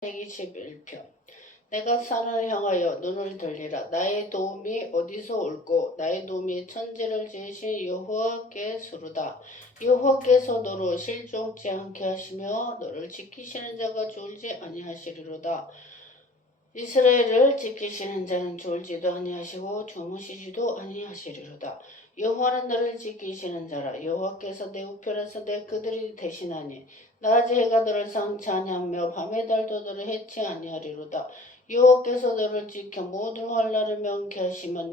121편. 내가 산을 향하여 눈을 돌리라. 나의 도움이 어디서 올꼬? 나의 도움이 천지를 지으신 여호와께서로다. 여호와께서 너로 실족지 않게 하시며 너를 지키시는 자가 졸지 아니하시리로다. 이스라엘을 지키시는 자는 졸지도 아니하시고 주무시지도 아니하시리로다. 여호와는 너를 지키시는 자라. 여호와께서 내 우편에서 내 그들이 대신하니 낮에 해가 너를 상치 아니하며 밤의 달도 너를 해치 아니하리로다. 여호와께서 너를 지켜 모든 환난을 명케 하시면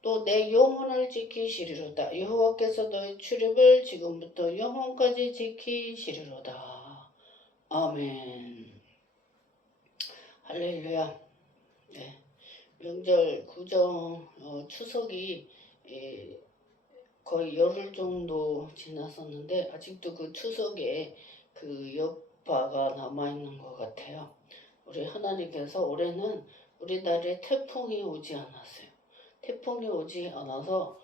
또 내 영혼을 지키시리로다. 여호와께서 너의 출입을 지금부터 영혼까지 지키시리로다. 아멘. 할렐루야. 네. 명절 구정 추석이 거의 열흘 정도 지났었는데 아직도 그 추석에 그 여파가 남아있는 것 같아요. 우리 하나님께서 올해는 우리나라에 태풍이 오지 않았어요. 태풍이 오지 않아서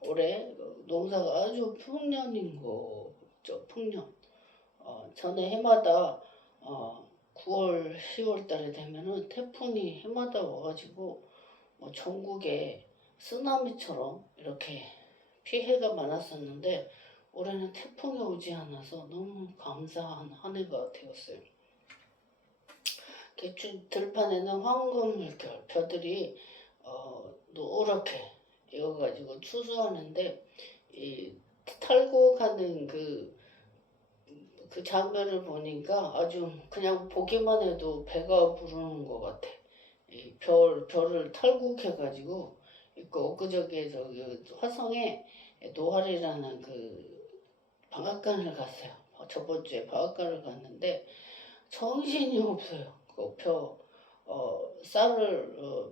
올해 농사가 아주 풍년인 거죠. 풍년. 전에 해마다 9월, 10월 달에 되면은 태풍이 해마다 와가지고 전국에 쓰나미처럼 이렇게 피해가 많았었는데 올해는 태풍이 오지 않아서 너무 감사한 한 해가 되었어요. 들판에는 황금 물결, 벼들이 노랗게 익어가지고 추수하는데 탈고 가는 그 장면을 보니까 아주 그냥 보기만 해도 배가 부르는 것 같아. 별을 탈곡해가지고 엊그저께 화성에 노할이라는 그 방앗간을 갔어요. 저번 주에 방앗간을 갔는데 정신이 없어요.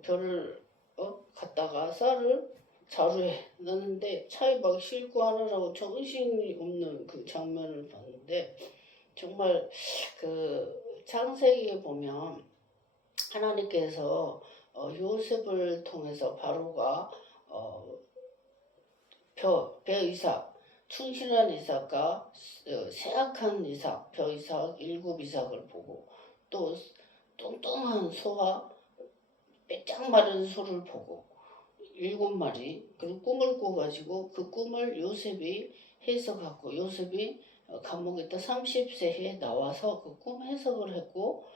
별을 갖다가 쌀을 자루에 넣는데 차에 막 싣고 하느라고 정신이 없는 그 장면을 봤는데 정말 그 창세기에 보면 하나님께서 요셉을 통해서 바로가 벼 이삭, 충실한 이삭과 세악한 이삭, 벼 이삭, 일곱 이삭을 보고 또 뚱뚱한 소와 빼짝 마른 소를 보고 7마리 그리고 꿈을 꿔가지고 그 꿈을 요셉이 해석하고 요셉이 감옥에 있다 30세에 나와서 그 꿈 해석을 했고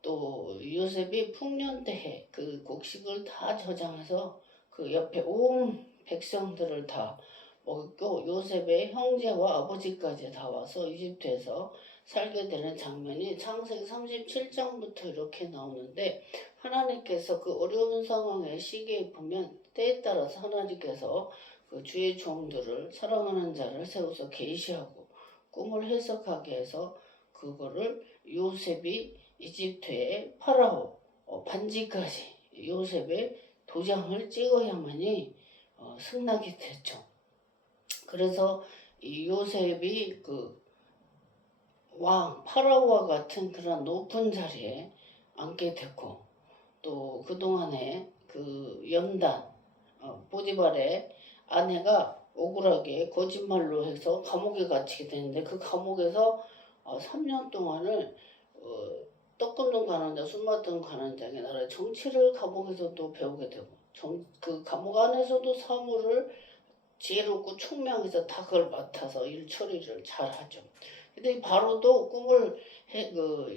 또 요셉이 풍년대해 그 곡식을 다 저장해서 그 옆에 온 백성들을 다 먹고 요셉의 형제와 아버지까지 다 와서 이집트에서 살게 되는 장면이 창세기 37장부터 이렇게 나오는데 하나님께서 그 어려운 상황의 시기에 보면 때에 따라서 하나님께서 그 주의 종들을 사랑하는 자를 세워서 계시하고 꿈을 해석하게 해서 그거를 요셉이 이집트의 파라오 반지까지 요셉의 도장을 찍어야만이 승낙이 됐죠. 그래서 이 요셉이 그 왕 파라오와 같은 그런 높은 자리에 앉게 됐고 또 그동안에 그 연단 보디발의 아내가 억울하게 거짓말로 해서 감옥에 갇히게 되는데 그 감옥에서 3년 동안을 떡 굽는 관원장, 술 맡은 관원장의 나라의 정치를 감옥에서도 배우게 되고 그 감옥 안에서도 사물을 지혜롭고 총명해서 다 그걸 맡아서 일 처리를 잘 하죠. 근데 바로도 꿈을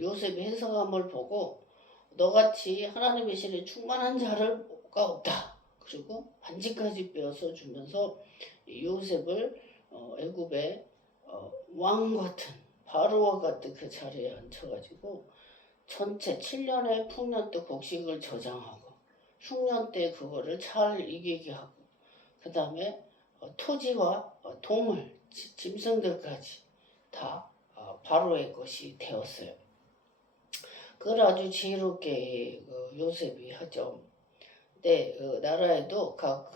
요셉이 해석함을 보고 너같이 하나님의 신에 충만한 자가 없다. 그리고 반지까지 빼어서 주면서 요셉을 애굽의 왕 같은 바로와 같은 그 자리에 앉혀가지고 전체 7년의 풍년 때 곡식을 저장하고 흉년 때 그거를 잘 이기게 하고 그 다음에 토지와 동물, 짐승들까지 다 바로의 것이 되었어요. 그걸 아주 지혜롭게 요셉이 하죠. 근데 나라에도 각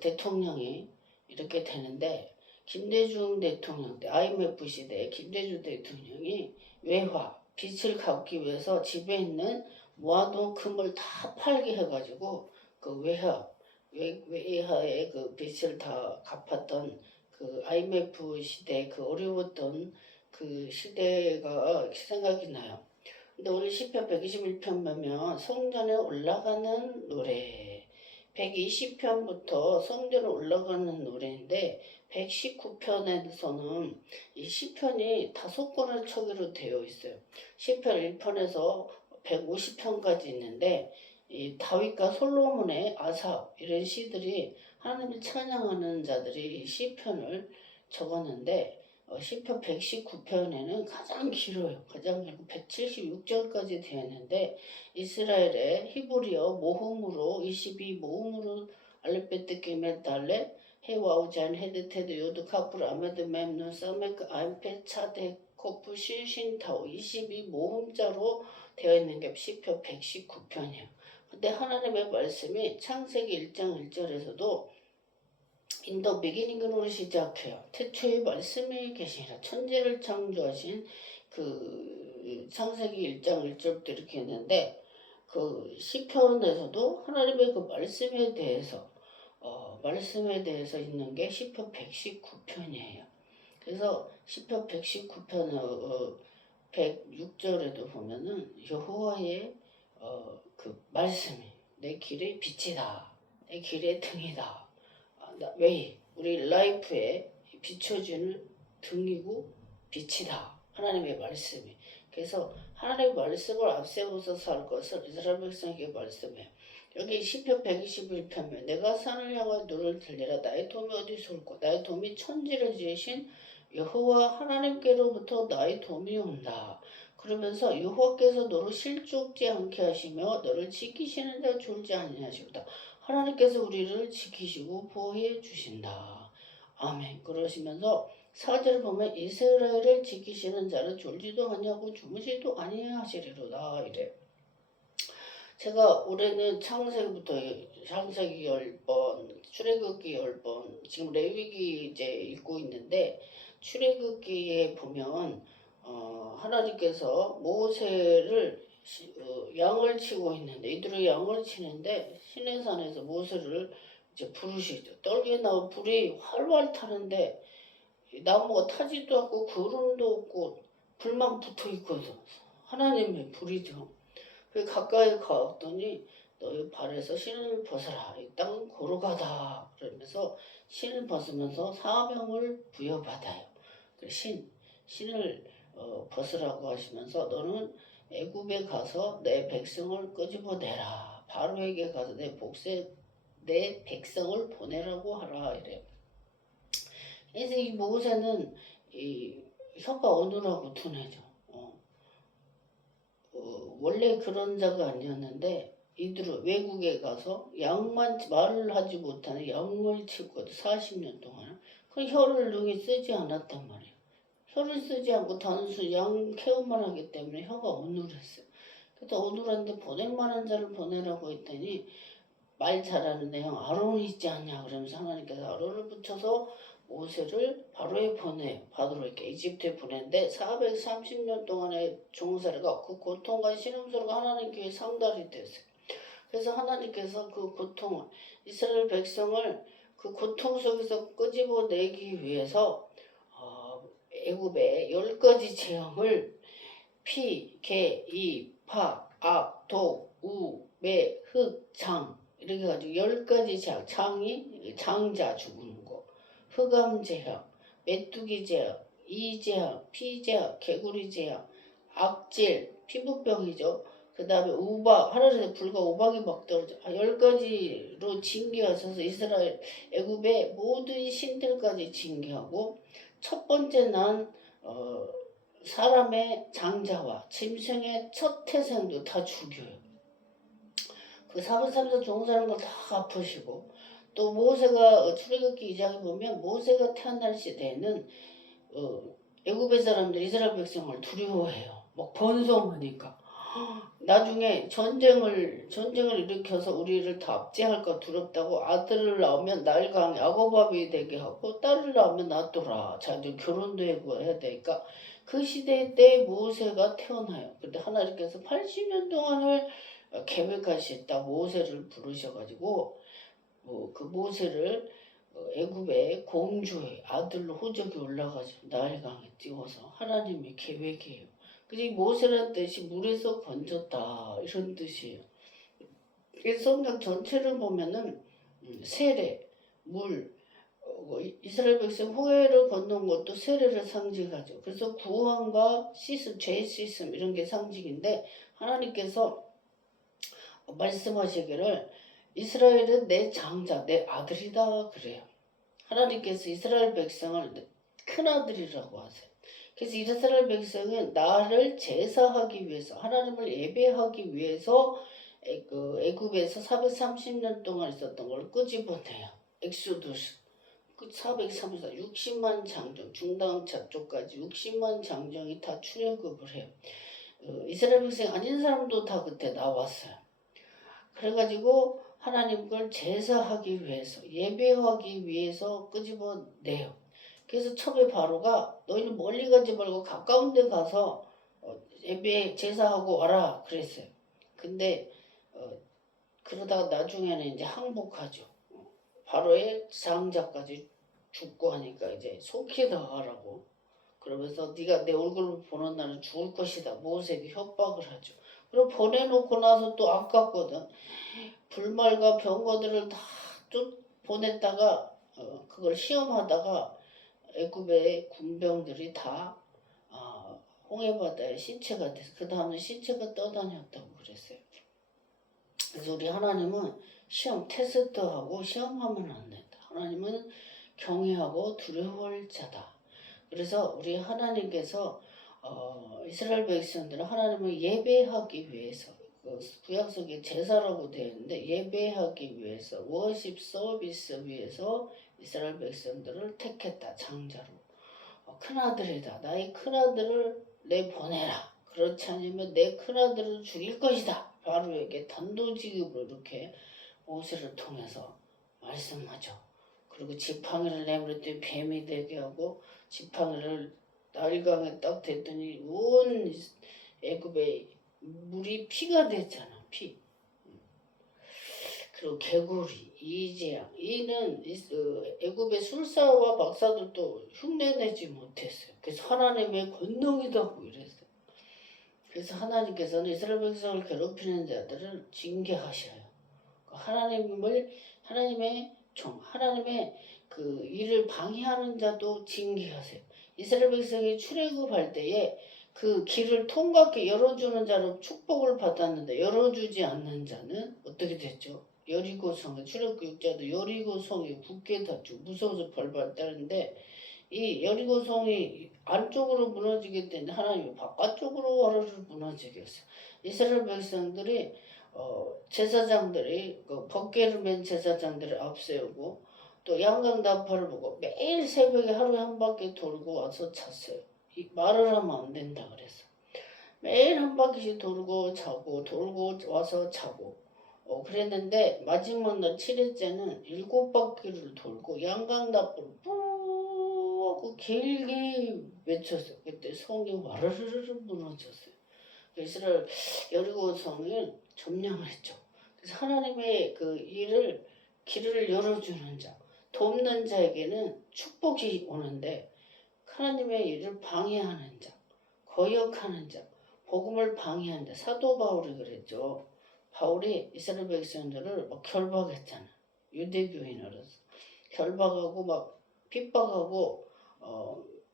대통령이 이렇게 되는데 김대중 대통령 때 IMF 시대에 김대중 대통령이 외화, 빚을 갚기 위해서 집에 있는 모아둔 금을 다 팔게 해가지고 그 외화의 그 빚을 다 갚았던 그 IMF 시대 그 어려웠던 그 시대가 생각이 나요. 근데 오늘 시편 121편 보면 성전에 올라가는 노래 120편부터 성전에 올라가는 노래인데 119편에서는 이 시편이 5권을 초기로 되어 있어요. 시편 1편에서 150편까지 있는데 이 다윗과 솔로몬의 아삽 이런 시들이 하나님을 찬양하는 자들이 이 시편을 적었는데 시편 119편에는 가장 길어요. 가장 길고 176절까지 되어 있는데 이스라엘의 히브리어 모음으로 22 모음으로 알렙베트 기멘 달레 헤와우잔 헤드테드 요드 카프르 아메드 mem눈 사메크 암페 차데 코프 신신타오 22 모음자로 되어 있는 게 시편 119편이에요. 근데 하나님의 말씀이 창세기 1장 1절에서도 In the beginning으로 시작해요. 태초에 말씀이 계시니라. 천지를 창조하신 그 창세기 1장 1절부터 이렇게 했는데 그 시편에서도 하나님의 그 말씀에 대해서 있는 게 시편 119편이에요. 그래서 시편 119편 106절에도 보면은 여호와의 그 말씀이 내 길의 빛이다. 내 길의 등이다. 왜? 우리 라이프에 비춰주는 등이고 빛이다. 하나님의 말씀이. 그래서 하나님의 말씀을 앞세워서 살 것을 이스라엘 백성에게 말씀해요. 여기 시편 121편에 내가 산을 향하여 눈을 들리라. 나의 도움이 어디서 올꼬? 나의 도움이 천지를 지으신 여호와 하나님께로부터 나의 도움이 온다. 그러면서 여호와께서 너를 실족지 않게 하시며 너를 지키시는 자 졸지 아니하시로다. 하나님께서 우리를 지키시고 보호해 주신다. 아멘. 그러시면서 4절 보면 이스라엘을 지키시는 자는 졸지도 아니하고 주무지도 아니하시리로다. 이래. 제가 올해는 창세기부터 창세기 10번, 출애굽기 10번, 지금 레위기 이제 읽고 있는데 출애굽기에 보면 하나님께서 모세를 양을 치고 있는데 이들이 양을 치는데 시내산에서 모세를 이제 부르시죠. 떨기에 나온 불이 활활 타는데 나무가 타지도 않고 구름도 없고 불만 붙어 있거든. 하나님의 불이죠. 그 가까이 가더니 너희 발에서 신을 벗어라. 이 땅은 고루가다. 그러면서 신을 벗으면서 사명을 부여받아요. 신을 벗으라고 하시면서 너는 애굽에 가서 내 백성을 끄집어내라. 바로에게 가서 내 백성을 보내라고 하라. 이래. 그래서 이 모세는 이 혀가 어눌하고 둔해져. 원래 그런 자가 아니었는데 이들은 외국에 가서 양만 말을 하지 못하는 양을 치거든. 40년 동안. 그 혀를 능히 쓰지 않았단 말이에요. 혀를 쓰지 않고 단순 양 케어만 하기 때문에 혀가 어눌했어요. 그래서 어눌한데 보낼 만한 자를 보내라고 했더니 말 잘하는 형 아론이 있지 않냐 그러면서 하나님께서 아론을 붙여서 모세를 바로에 보내요. 바로에게 이집트에 보냈는데 430년 동안의 종살이가 그 고통과 신음소리가 하나님께 상달이 됐어요. 그래서 하나님께서 그 고통을 이스라엘 백성을 그 고통 속에서 끄집어내기 위해서 애굽의 10가지 재앙을 피, 개, 이, 파, 악, 독, 우, 매, 흑, 장 이렇게 가지고 10가지 재앙, 장이 장자 죽는 거, 흑암 재앙, 메뚜기 재앙, 이 재앙, 피 재앙, 개구리 재앙, 악질, 피부병이죠. 그 다음에 우박, 하늘에서 불과 우박이 막 떨어져. 10가지로 징계하셔서 이스라엘 애굽의 모든 신들까지 징계하고 첫 번째 난 사람의 장자와 짐승의 첫 태생도 다 죽여요. 그 사분삼사 종사하는 걸 다 갚으시고 또 모세가 출애굽기 2장에 보면 모세가 태어날 시대에는 애굽의 사람들 이스라엘 백성을 두려워해요. 막 번성하니까. 나중에 전쟁을 일으켜서 우리를 다 압제할까 두렵다고 아들을 낳으면 날강 야고밥이 되게 하고 딸을 낳으면 놔둬라. 자들 결혼도 해야 되니까 그 시대 때 모세가 태어나요. 근데 하나님께서 80년 동안을 계획하셨다. 모세를 부르셔가지고 그 모세를 애굽의 공주의 아들로 호적이 올라가지고 나일강에 띄워서 하나님의 계획이에요. 그지 모세라는 뜻이 물에서 건졌다 이런 뜻이에요. 그래서 성경 전체를 보면은 세례, 물, 이스라엘 백성 홍해를 건넌 것도 세례를 상징하죠. 그래서 구원과 씻음, 죄 씻음 이런 게 상징인데 하나님께서 말씀하시기를 이스라엘은 내 장자, 내 아들이다 그래요. 하나님께서 이스라엘 백성을 큰아들이라고 하세요. 그래서 이스라엘 백성은 나를 제사하기 위해서 하나님을 예배하기 위해서 애굽에서 430년 동안 있었던 걸 끄집어내요. 엑소두스 434, 60만 장정, 중당차 쪽까지 60만 장정이 다 출애굽을 해요. 이스라엘 백성 아닌 사람도 다 그때 나왔어요. 그래가지고 하나님 걸 제사하기 위해서 예배하기 위해서 끄집어내요. 그래서 처음에 바로가 너희는 멀리 가지 말고 가까운 데 가서 예배 제사하고 와라 그랬어요. 근데 그러다가 나중에는 이제 항복하죠. 바로의 장자까지 죽고 하니까 이제 속히다 하라고 그러면서 네가 내 얼굴을 보는 날은 죽을 것이다. 모세에게 협박을 하죠. 그리고 보내놓고 나서 또 아깝거든. 불말과 병거들을 다 보냈다가 그걸 시험하다가 애굽의 군병들이 다 홍해바다에 시체가 돼서 그 다음에 시체가 떠다녔다고 그랬어요. 그래서 우리 하나님은 시험 테스트하고 시험하면 안 된다. 하나님은 경외하고 두려워할 자다. 그래서 우리 하나님께서 이스라엘 백성들은 하나님을 예배하기 위해서 구약 속에 제사라고 되어 있는데 예배하기 위해서 워십 서비스 위해서 이스라엘 백성들을 택했다. 장자로. 큰아들이다. 나의 큰아들을 내보내라. 그렇지 않으면 내 큰아들을 죽일 것이다. 바로에게 단도직입으로 이렇게 모세를 통해서 말씀하죠. 그리고 지팡이를 내버렸더니 뱀이 되게 하고 지팡이를 나일강에 딱 댔더니 온 애굽에 물이 피가 됐잖아. 피. 그리고 개구리, 이재양 이는 애굽의 술사와 박사들도 흉내내지 못했어요. 그래서 하나님의 권능이라고 이랬어요. 그래서 하나님께서는 이스라엘 백성을 괴롭히는 자들을 징계하셔요. 하나님의 하나님의 그 일을 방해하는 자도 징계하세요. 이스라엘 백성이 출애굽할 때에 그 길을 통과하게 열어주는 자는 축복을 받았는데 열어주지 않는 자는 어떻게 됐죠? 여리고성에 출애굽자도 여리고성이 굳게 닫죠. 무서워서 벌벌 떠는데 이 여리고성이 안쪽으로 무너지게 되는데 하나님이 바깥쪽으로 와르르 무너지게 했어요. 이스라엘 백성들이 제사장들이 번개를 맨 제사장들을 앞세우고 또 양강 나팔을 보고 매일 새벽에 하루에 한 바퀴 돌고 와서 잤어요. 말을 하면 안 된다 그래서 매일 한 바퀴씩 돌고 자고 돌고 와서 자고 그랬는데 마지막 날 7일째는 7바퀴를 돌고 양강 나팔을 뿌 하고 길게 외쳤어요. 그때 성이 와르르르 무너졌어요. 이스라엘 여리고성을 점령했죠. 그래서 하나님의 그 길을 열어주는 자, 돕는 자에게는 축복이 오는데 하나님의 일을 방해하는 자, 거역하는 자, 복음을 방해하는 자, 사도 바울이 그랬죠. 바울이 이스라엘 백성들을 막 결박했잖아. 유대교인으로서 결박하고 막 핍박하고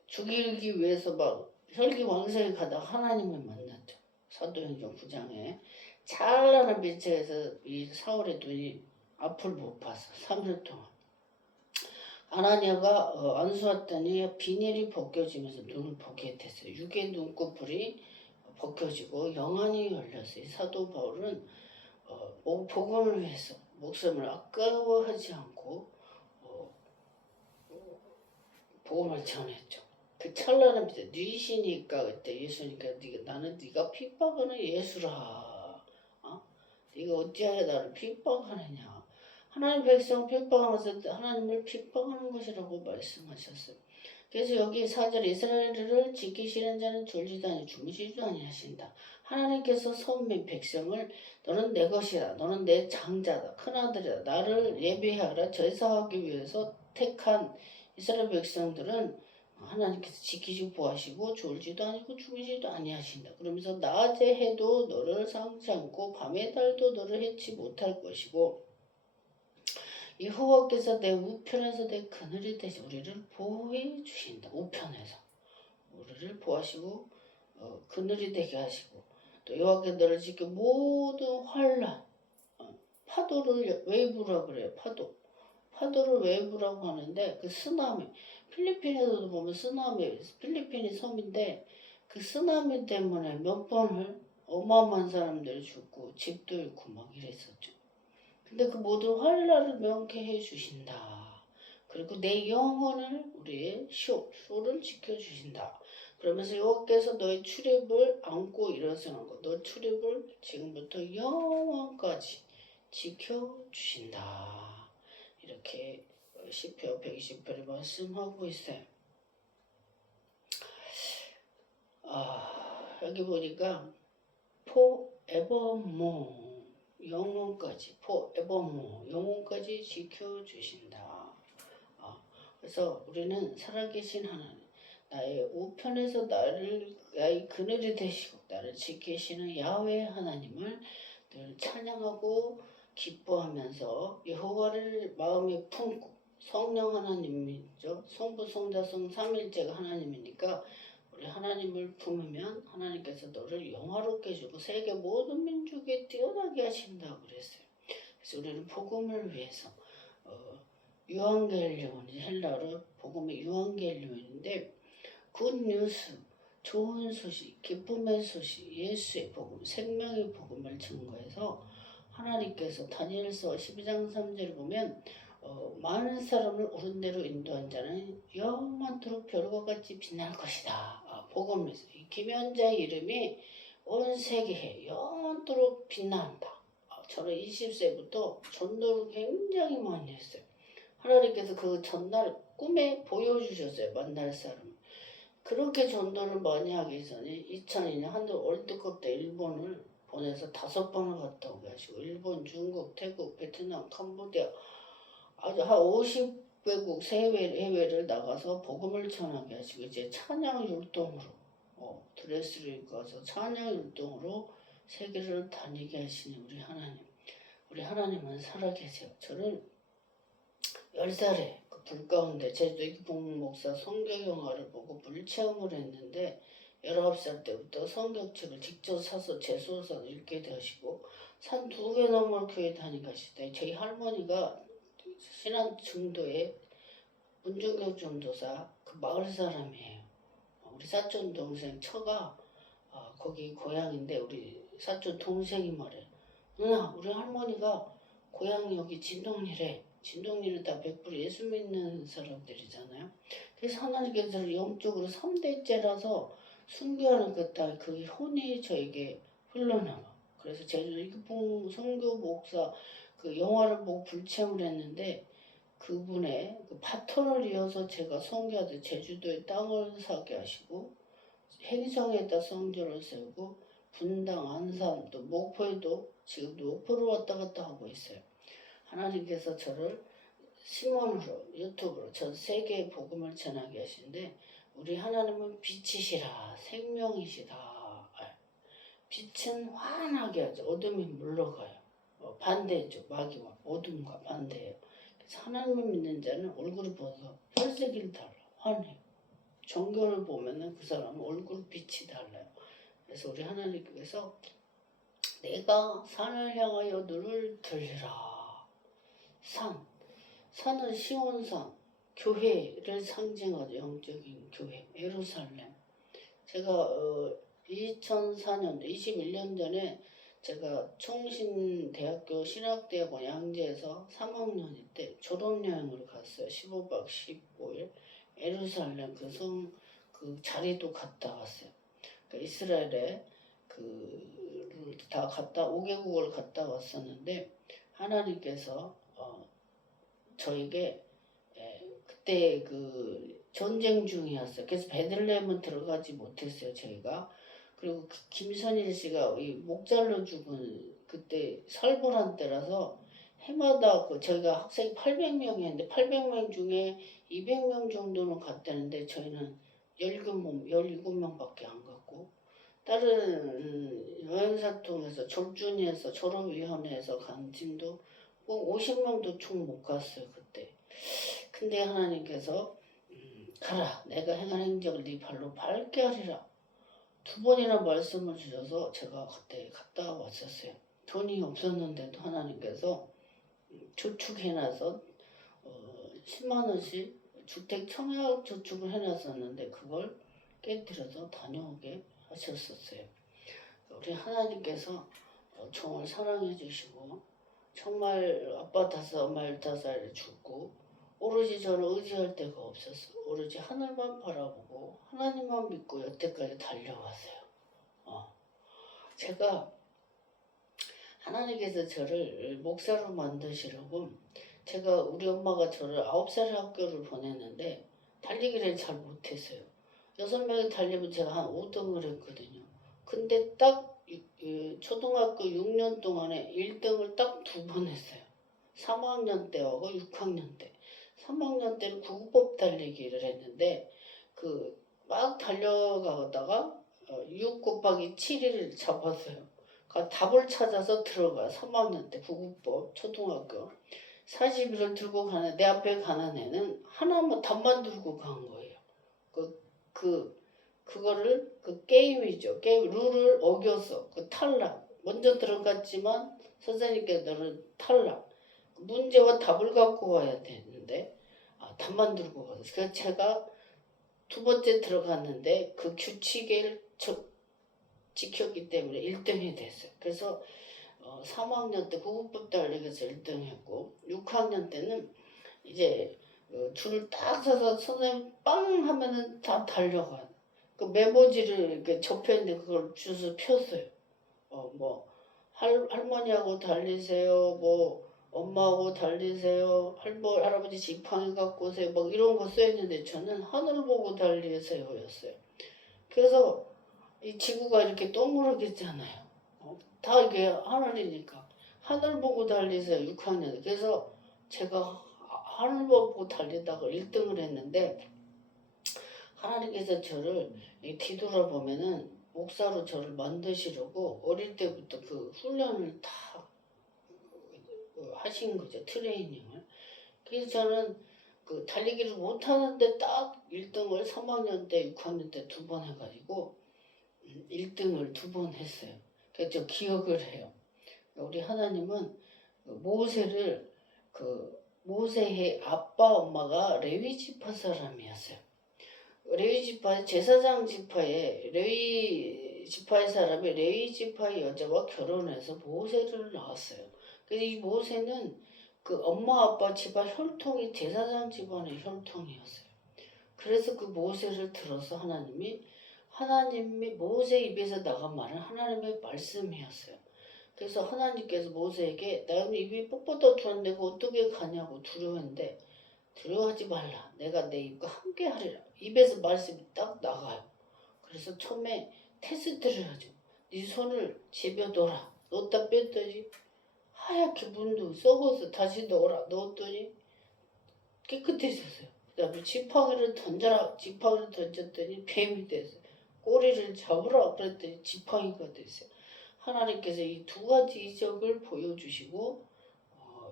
죽이기 위해서 막 혈기왕성히 가다가 하나님을 만났죠. 사도행전 9장에 찬란한 빛에서 이 사울의 눈이 앞을 못 봤어. 3일 동안. 아나니아가 안수했더니 비닐이 벗겨지면서 눈을 보게 됐어요. 육의 눈꺼풀이 벗겨지고 영안이 열렸어요. 사도 바울은 복음을 위해서 목숨을 아까워하지 않고 복음을 전했죠. 그 찰나는 빛에 뉘시니까 그때 예수니까 나는 네가 핍박하는 예수라. 네가 어찌하여 나를 핍박하느냐. 하나님 백성 핍박하면서 하나님을 핍박하는 것이라고 말씀하셨어요. 그래서 여기 4절 이스라엘을 지키시는 자는 졸지도 아니 주무시지도 아니하신다. 하나님께서 선민 백성을 너는 내 것이다. 너는 내 장자다. 큰아들이다. 나를 예배하라 제사하기 위해서 택한 이스라엘 백성들은 하나님께서 지키시고 보하시고 졸지도 아니고 죽이지도 아니하신다. 그러면서 낮에 해도 너를 상치 않고 밤의 달도 너를 해치 못할 것이고 여호와께서 내 우편에서 내 그늘이 되시 우리를 보호해 주신다. 우편에서 우리를 보호하시고 그늘이 되게 하시고 또 여호와께 너를 지켜 모든 환난 파도를 웨이브라 그래요. 파도를 웨이브라고 하는데 그 쓰나미 필리핀에서도 보면 쓰나미 필리핀이 섬인데 그 쓰나미 때문에 몇 번을 어마어마한 사람들이 죽고 집도 잃고 막 이랬었죠. 근데 그 모든 환난을 명쾌해 주신다. 그리고 내 영혼을 우리의 쇼를 지켜주신다. 그러면서 여호와께서 너의 출입을 안고 일어서는 것, 너 출입을 지금부터 영원까지 지켜주신다. 이렇게 시편 120편에 말씀하고 있어요. 여기 보니까 forevermore 영혼까지 forevermore 영혼까지 지켜주신다. 그래서 우리는 살아계신 하나님 나의 우편에서 나의 그늘이 되시고 나를 지키시는 야훼 하나님을 늘 찬양하고 기뻐하면서 여호와를 마음에 품고 성령 하나님이죠. 성부 성자 성 삼일체가 하나님이니까 우리 하나님을 품으면 하나님께서 너를 영화롭게 해주고 세계 모든 민족에 뛰어나게 하신다고 그랬어요. 그래서 우리는 복음을 위해서 유앙겔리온 헬라어로 복음의 유앙겔리온인데 굿뉴스 좋은 소식 기쁨의 소식 예수의 복음 생명의 복음을 증거해서 하나님께서 다니엘서 12장 3절을 보면 많은 사람을 옳은 대로 인도한 자는 영원토록 별과 같이 빛날 것이다. 복음에서 김현자의 이름이 온 세계에 영원토록 빛난다. 저는 20세부터 전도를 굉장히 많이 했어요. 하나님께서 그 전날 꿈에 보여주셨어요. 만날 사람. 그렇게 전도를 많이 하기 위해서는 2002년 한국 월드컵 때 일본을 보내서 5번을 갔다 오게 하시고 일본, 중국, 태국, 베트남, 캄보디아 아주 한 50개국 해외를 나가서 복음을 전하게 하시고 이제 찬양 율동으로 드레스를 입고 와서 찬양 율동으로 세계를 다니게 하시는 우리 하나님. 우리 하나님은 살아계세요. 저는 10살에 그 불 가운데 제주도 이기봉 목사 성경 영화를 보고 불체험을 했는데 19살 때부터 성경책을 직접 사서 재소서 읽게 되시고 산 2개 넘을 교회 다니가시다. 저희 할머니가 신안 중도에 문중경 전도사 그 마을 사람이에요. 우리 사촌 동생 처가 거기 고향인데 우리 사촌 동생이 말해. 누나 우리 할머니가 고향이 여기 진동리래. 진동리는 다 100% 예수 믿는 사람들이잖아요. 그래서 하나님께서 영적으로 3대째라서 순교하는 그 혼이 저에게 흘러나가. 그래서 제주도 이기봉 선교 목사 그 영화를 보고 불체험을 했는데 그분의 그 바톤을 이어서 제가 선교하듯 제주도에 땅을 사게 하시고 행성에다 성전을 세우고 분당, 안산, 또 목포에도 지금도 목포로 왔다 갔다 하고 있어요. 하나님께서 저를 신문으로 유튜브로 전 세계에 복음을 전하게 하시는데 우리 하나님은 빛이시라 생명이시다. 빛은 환하게 하죠. 어둠이 물러가요. 반대죠. 마귀와 어둠과 반대예요. 그래서 하나님을 믿는 자는 얼굴을 보서 혈색이 달라 환해요. 종교를 보면은 그 사람은 얼굴 빛이 달라요. 그래서 우리 하나님께서 내가 산을 향하여 눈을 들리라. 산은 시온산, 교회를 상징하죠. 영적인 교회, 예루살렘. 제가 2004년도, 21년 전에 제가 총신대학교 신학대학원 양재에서 3학년일 때 졸업여행을 갔어요. 15박 15일. 예루살렘 그 자리도 갔다 왔어요. 그러니까 이스라엘에 다 갔다 5개국을 갔다 왔었는데 하나님께서 저에게 그때 그 전쟁 중이었어요. 그래서 베들레헴은 들어가지 못했어요. 저희가. 그리고 김선일 씨가 이 목잘로 죽은 그때 살벌한 때라서 해마다 저희가 학생이 800명이었는데 800명 중에 200명 정도는 갔다는데 저희는 17명밖에 안 갔고 다른 여행사 통해서 졸준위에서 졸업위원회에서 간 팀도 꼭 50명도 총 못 갔어요 그때. 근데 하나님께서 가라 내가 행한 행적을 네 발로 밟게 하리라 2번이나 말씀을 주셔서 제가 그때 갔다 왔었어요. 돈이 없었는데도 하나님께서 저축해놔서 10만 원씩 주택 청약 저축을 해놨었는데 그걸 깨뜨려서 다녀오게 하셨었어요. 우리 하나님께서 정말 사랑해 주시고 정말 아빠 5, 엄마 15살에 죽고 오로지 저는 의지할 데가 없었어. 오로지 하늘만 바라보고 하나님만 믿고 여태까지 달려왔어요. 제가 하나님께서 저를 목사로 만드시려고 제가 우리 엄마가 저를 9살에 학교를 보냈는데 달리기를 잘 못했어요. 6명이 달리면 제가 한 5등을 했거든요. 근데 딱 초등학교 6년 동안에 1등을 딱 2번 했어요. 3학년 때하고 6학년 때. 3학년 때는 구급 달리기를 했는데 막 달려가다가 6 곱하기 7을 잡았어요. 그러니까 답을 찾아서 들어가요. 3학년 때 구급법 초등학교. 40일을 들고 가는 내 앞에 가는 애는 하나만 답만 들고 간 거예요. 그거를 게임이죠. 게임 룰을 어겼어. 탈락. 먼저 들어갔지만 선생님께 너는 탈락. 문제와 답을 갖고 와야 되는데 답만 들고 가서 그래서 제가 2번째 들어갔는데 그 규칙을 지켰기 때문에 1등이 됐어요. 그래서 3학년 때 구급법 달리기에서 1등 했고 6학년 때는 이제 줄을 딱 서서 선생님 빵 하면은 다 달려가. 그 메모지를 이렇게 접혀있는데 그걸 줄서 폈어요. 할머니하고 달리세요. 엄마하고 달리세요. 할아버지 지팡이 갖고 오세요. 막 이런 거 써있는데 저는 하늘 보고 달리세요였어요. 그래서 이 지구가 이렇게 동그랗겠잖아요. 다 이게 하늘이니까 하늘 보고 달리세요. 6학년. 그래서 제가 하늘 보고 달리다가 1등을 했는데 하나님께서 저를 뒤돌아보면은 목사로 저를 만드시려고 어릴 때부터 그 훈련을 다 하신 거죠. 트레이닝을. 그래서 저는 달리기를 못하는데 딱 1등을 3학년 때 6학년 때 2번 해가지고 1등을 2번 했어요. 그래서 저 기억을 해요. 우리 하나님은 모세를 모세의 아빠 엄마가 레위 지파 사람이었어요. 레위 지파 제사장 지파의 레위 지파의 사람이 레위 지파의 여자와 결혼해서 모세를 낳았어요. 그래서 이 모세는 엄마 아빠 집안 혈통이 제사장 집안의 혈통이었어요. 그래서 그 모세를 들어서 하나님이 모세 입에서 나간 말은 하나님의 말씀이었어요. 그래서 하나님께서 모세에게 나는 입이 뻣뻣하다 들었는데 어떻게 가냐고 두려웠는데 두려워하지 말라. 내가 내 입과 함께 하리라. 입에서 말씀이 딱 나가요. 그래서 처음에 테스트를 하죠. 네 손을 집어넣어라. 넣었다 뺐더니 하얗게 문도 썩어서 다시 넣었더니 깨끗해졌어요. 그 다음에 지팡이를 던져라. 지팡이를 던졌더니 뱀이 됐어요. 꼬리를 잡으라. 그랬더니 지팡이가 됐어요. 하나님께서 이 2가지 이적을 보여주시고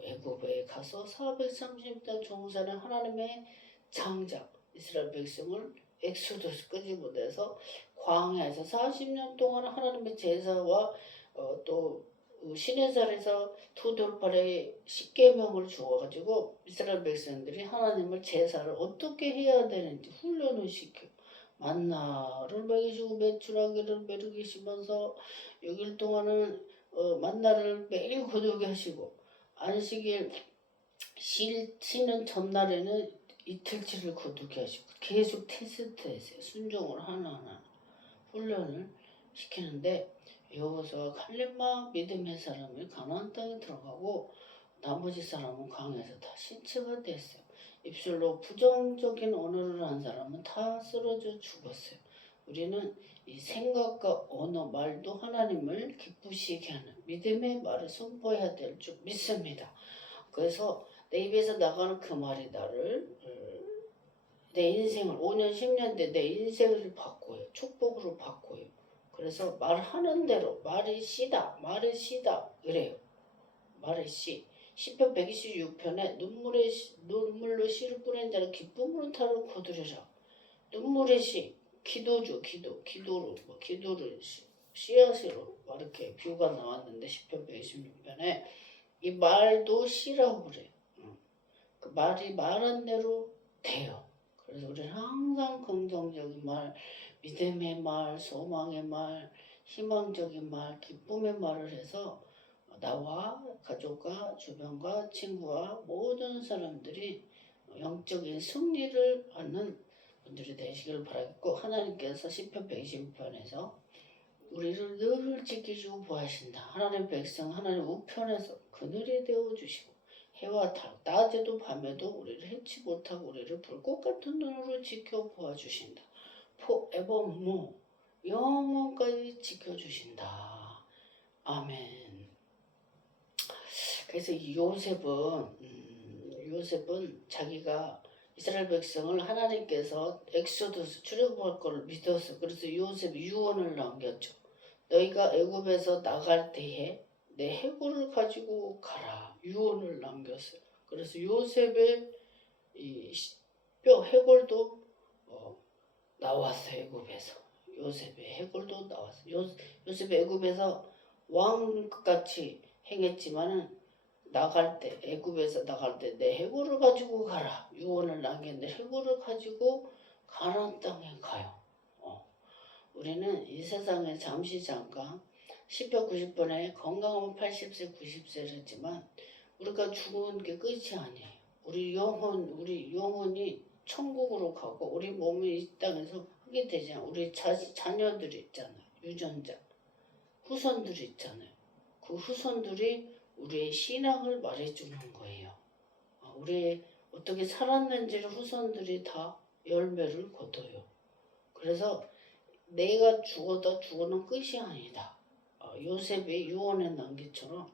애굽에 가서 430년 종사는 하나님의 장작 이스라엘 백성을 엑소더스 끄집어내서 광야에서 40년 동안 하나님의 제사와 또 시내산에서 두돌팔에 10계명을 주어가지고 이스라엘 백성들이 하나님을 제사를 어떻게 해야 되는지 훈련을 시켜요. 만나를 먹이시고 메추라기를 먹이시면서 6일 동안은 만나를 매일 거두게 하시고 안식일 쉬는 전날에는 이틀치를 거두게 하시고 계속 테스트했어요. 순종을 하나하나 훈련을 시키는데 여호수아와 칼렙만 믿음의 사람이 가나안 땅에 들어가고 나머지 사람은 광야에서 다 신체가 됐어요. 입술로 부정적인 언어를 한 사람은 다 쓰러져 죽었어요. 우리는 이 생각과 언어, 말도 하나님을 기쁘시게 하는 믿음의 말을 선포해야 될 줄 믿습니다. 그래서 내 입에서 나가는 그 말이 나를 내 인생을 5년 10년 내 인생을 바꿔요. 축복으로 바꿔요. 그래서 말하는 대로 말이 씨다 그래요. 말의 씨. 시편 126편에 눈물로 씨를 뿌린 자는 기쁨으로 타를 거두리라. 눈물의 씨, 기도를 씨앗으로 이렇게 비유가 나왔는데 시편 126편에 이 말도 씨라고 그래. 그 말이 말한 대로 돼요. 그래서 우리는 항상 긍정적인 말, 믿음의 말, 소망의 말, 희망적인 말, 기쁨의 말을 해서 나와 가족과 주변과 친구와 모든 사람들이 영적인 승리를 얻는 분들이 되시길 바라겠고, 하나님께서 시편 120편에서 우리를 늘 지키시고 보하신다. 하나님 백성 하나님 우편에서 그늘이 되어주시고 해와 달 낮에도 밤에도 우리를 해치 못하고 우리를 불꽃 같은 눈으로 지켜 보아주신다. forevermore 영원까지 지켜주신다. 아멘. 그래서 요셉은 자기가 이스라엘 백성을 하나님께서 엑소더스 출애굽할 걸 믿었어. 그래서 요셉 유언을 남겼죠. 너희가 애굽에서 나갈 때에 내 해골을 가지고 가라. 유언을 남겼어요. 그래서 요셉의 이 해골도 나왔어요. 애굽에서. 요셉의 해골도 나왔어요. 요셉의 애굽에서 왕같이 행했지만은 애굽에서 나갈 때 내 해골을 가지고 가라. 유언을 남겼는데 해골을 가지고 가나안 땅에 가요. 우리는 이 세상에 잠깐 시편 90번에 건강하면 80세 90세를 했지만 우리가 죽은 게 끝이 아니에요. 우리 영혼이 천국으로 가고 우리 몸이 이 땅에서 흙이 되잖아요. 우리 자녀들이 있잖아요. 유전자 후손들이 있잖아요. 그 후손들이 우리의 신앙을 말해주는 거예요. 우리 어떻게 살았는지를 후손들이 다 열매를 거둬요. 그래서 내가 죽어는 끝이 아니다. 요셉이 유언에 남기처럼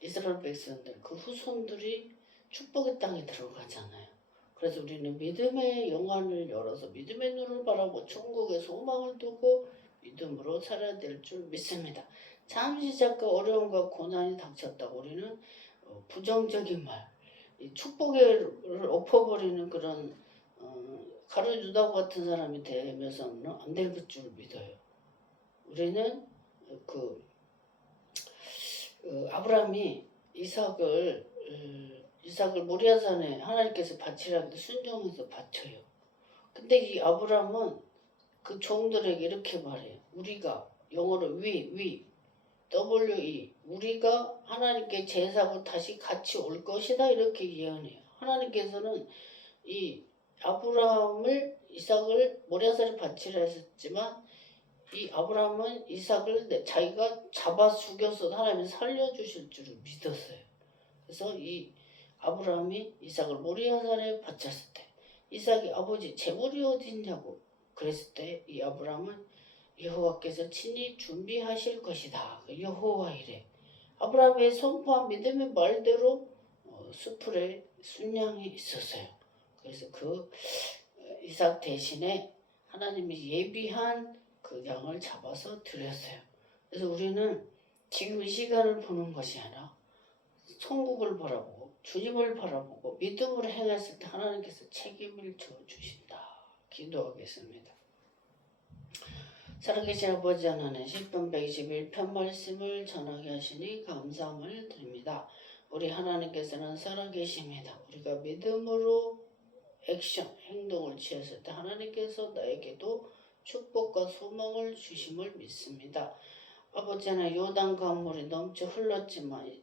이스라엘 백성들 그 후손들이 축복의 땅에 들어가잖아요. 그래서 우리는 믿음의 영안을 열어서 믿음의 눈을 바라보고 천국의 소망을 두고 믿음으로 살아야 될 줄 믿습니다. 잠시 잠깐 어려움과 고난이 닥쳤다고 우리는 부정적인 말, 축복을 엎어버리는 그런 가르주다고 같은 사람이 되면서는 안 될 줄 믿어요. 우리는 아브라함이 이삭을 모리아산에 하나님께서 바치라고 순종해서 바쳐요. 근데 이 아브라함은 그 종들에게 이렇게 말해요. 우리가 영어로 we 우리가 하나님께 제사하고 다시 같이 올 것이다 이렇게 예언해요. 하나님께서는 이 이삭을 모리아산에 바치라 했었지만 이 아브라함은 이삭을 자기가 잡아 죽여서 하나님이 살려주실 줄을 믿었어요. 그래서 이 아브라함이 이삭을 모리아산에 바쳤을 때 이삭이 아버지 재물이 어디 있냐고 그랬을 때 이 아브라함은 여호와께서 친히 준비하실 것이다. 여호와 이래. 아브라함의 선포한 믿음의 말대로 수풀에 순양이 있었어요. 그래서 그 이삭 대신에 하나님이 예비한 그 양을 잡아서 드렸어요. 그래서 우리는 지금 이 시간을 보는 것이 아니라 천국을 바라보고 주님을 바라보고 믿음으로 행했을 때 하나님께서 책임을 져주신다. 기도하겠습니다. 살아계신 아버지 하나님 시편 121편 말씀을 전하게 하시니 감사함을 드립니다. 우리 하나님께서는 살아계십니다. 우리가 믿음으로 행동을 취했을 때 하나님께서 나에게도 축복과 소망을 주심을 믿습니다. 아버지 하나님 요단 강물이 넘쳐 흘렀지만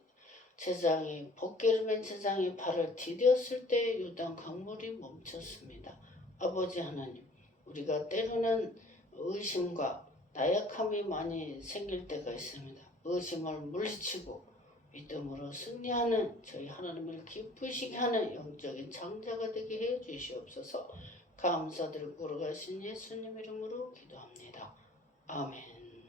벗개를 맨 세상에 발을 디뎠을 때 요단 강물이 멈췄습니다. 아버지 하나님 우리가 때로는 의심과 나약함이 많이 생길 때가 있습니다. 의심을 물리치고 믿음으로 승리하는 저희 하나님을 기쁘시게 하는 영적인 장자가 되게 해 주시옵소서. 감사드리고 걸어가신 예수님 이름으로 기도합니다. 아멘.